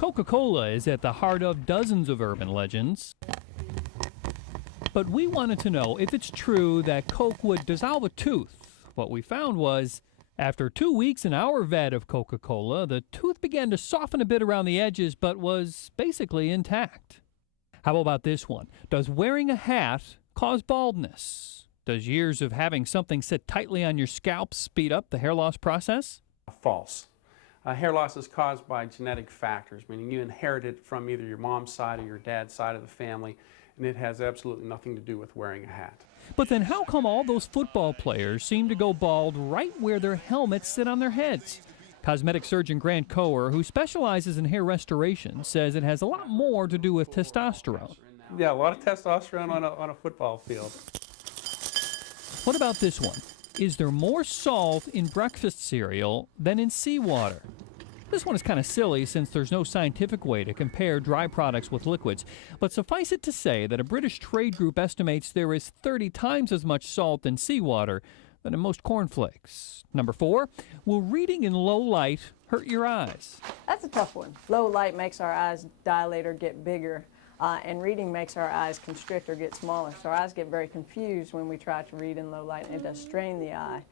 Coca-Cola is at the heart of dozens of urban legends. But we wanted to know if it's true that Coke would dissolve a tooth. What we found was, after 2 weeks in our vat of Coca-Cola, the tooth began to soften a bit around the edges, but was basically intact. How about this one? Does wearing a hat cause baldness? Does years of having something sit tightly on your scalp speed up the hair loss process? False. Hair loss is caused by genetic factors, meaning you inherit it from either your mom's side or your dad's side of the family, and it has absolutely nothing to do with wearing a hat. But then how come all those football players seem to go bald right where their helmets sit on their heads? Cosmetic surgeon Grant Coher, who specializes in hair restoration, says it has a lot more to do with testosterone. Yeah, a lot of testosterone on a football field. What about this one? Is there more salt in breakfast cereal than in seawater? This one is kind of silly since there's no scientific way to compare dry products with liquids, but suffice it to say that a British trade group estimates there is 30 times as much salt in seawater than in most cornflakes. Number 4, will reading in low light hurt your eyes? That's a tough one. Low light makes our eyes dilate or get bigger, and reading makes our eyes constrict or get smaller. So our eyes get very confused when we try to read in low light, and it does strain the eye.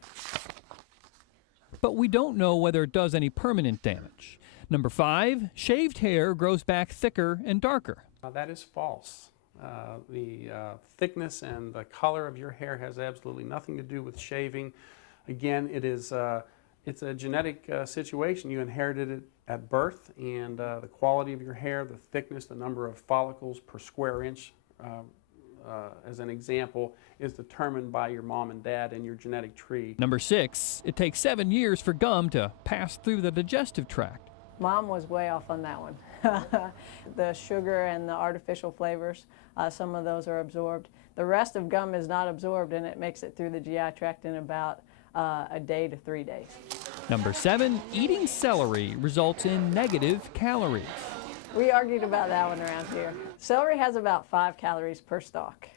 But we don't know whether it does any permanent damage. Number 5, shaved hair grows back thicker and darker. That is false. The thickness and the color of your hair has absolutely nothing to do with shaving. Again, it's a genetic situation. You inherited it at birth, and the quality of your hair, the thickness, the number of follicles per square inch, as an example, is determined by your mom and dad and your genetic tree. Number 6, it takes 7 years for gum to pass through the digestive tract. Mom was way off on that one. The sugar and the artificial flavors, some of those are absorbed. The rest of gum is not absorbed, and it makes it through the GI tract in about a day to 3 days. Number 7, eating celery results in negative calories. We argued about that one around here. Celery has about 5 calories per stalk,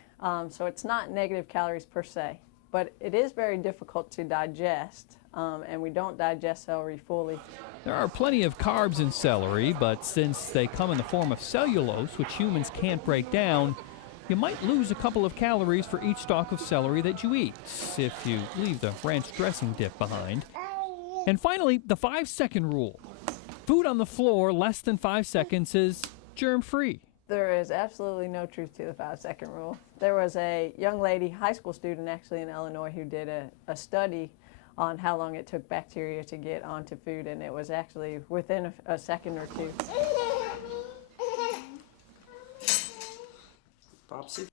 so it's not negative calories per se, but it is very difficult to digest, and we don't digest celery fully. There are plenty of carbs in celery, but since they come in the form of cellulose, which humans can't break down, you might lose a couple of calories for each stalk of celery that you eat, if you leave the ranch dressing dip behind. And finally, the 5-second rule. Food on the floor less than 5 seconds is germ-free. There is absolutely no truth to the 5-second rule. There was a young lady, high school student actually in Illinois, who did a study on how long it took bacteria to get onto food, and it was actually within a second or two. Topsy.